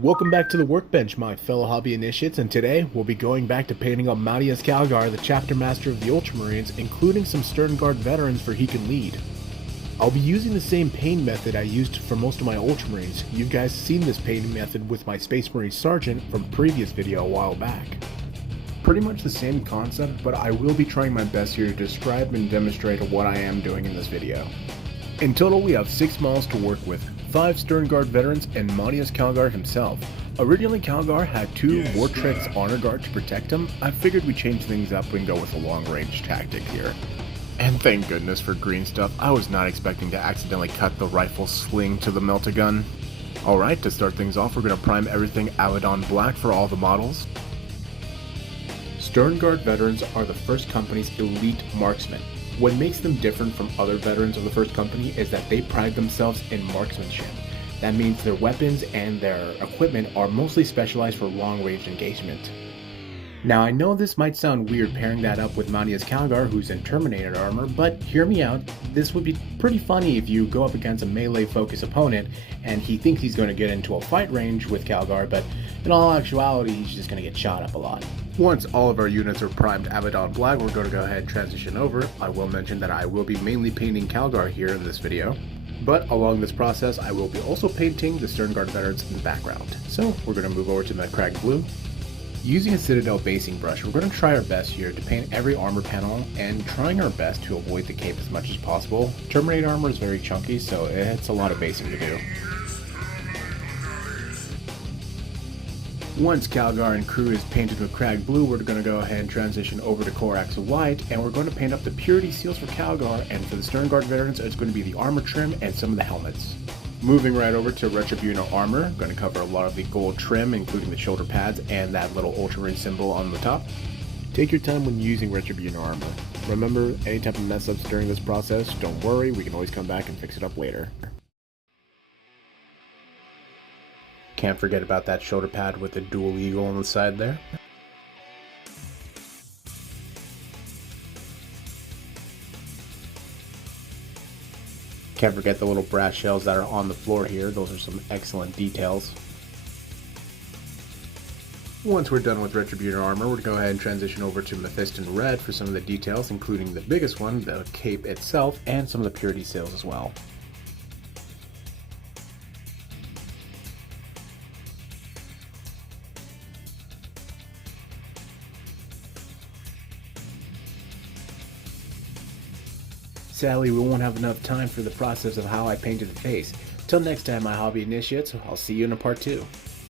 Welcome back to the workbench, my fellow hobby initiates, and today we'll be going back to painting up marneus calgar, the chapter master of the Ultramarines, including some Sternguard veterans for he can lead. I'll be using the same paint method I used for most of my Ultramarines. You guys seen this painting method with my Space Marine Sergeant from previous video a while back. Pretty much the same concept, but I will be trying my best here to describe and demonstrate what I am doing in this video. In total, we have 6 models to work with, 5 Sternguard veterans and marneus calgar himself. Originally, Calgar had 2 Vortrix honor guard to protect him. I figured we'd change things up and go with a long range tactic here. And thank goodness for green stuff. I was not expecting to accidentally cut the rifle sling to the melt-a-gun. Alright, to start things off, we're going to prime everything Abaddon black for all the models. Sternguard veterans are the first company's elite marksmen. What makes them different from other veterans of the first company is that they pride themselves in marksmanship. That means their weapons and their equipment are mostly specialized for long-range engagement. Now I know this might sound weird pairing that up with marneus calgar, who's in Terminator armor, but hear me out, this would be pretty funny if you go up against a melee-focused opponent and he thinks he's going to get into a fight range with calgar, but in all actuality he's just going to get shot up a lot. Once all of our units are primed Abaddon black, we're going to go ahead and transition over. I will mention that I will be mainly painting calgar here in this video, but along this process I will be also painting the Sternguard veterans in the background. So we're going to move over to the cracked blue. Using a Citadel basing brush, we're going to try our best here to paint every armor panel and trying our best to avoid the cape as much as possible. Terminator armor is very chunky, so it's a lot of basing to do. Once calgar and crew is painted with cracked blue, we're going to go ahead and transition over to Corax white, and we're going to paint up the purity seals for calgar, and for the Sternguard veterans it's going to be the armor trim and some of the helmets. Moving right over to Retribuno armor, I'm going to cover a lot of the gold trim, including the shoulder pads and that little Ultramarine symbol on the top. Take your time when using Retribuno armor. Remember, any type of mess ups during this process, don't worry, we can always come back and fix it up later. Can't forget about that shoulder pad with the dual eagle on the side there. Can't forget the little brass shells that are on the floor here. Those are some excellent details. Once we're done with Retributor armor, we're going to go ahead and transition over to Mephiston red for some of the details, including the biggest one, the cape itself, and some of the purity seals as well. Sadly, we won't have enough time for the process of how I painted the face. Till next time, my hobby initiates, I'll see you in a part 2.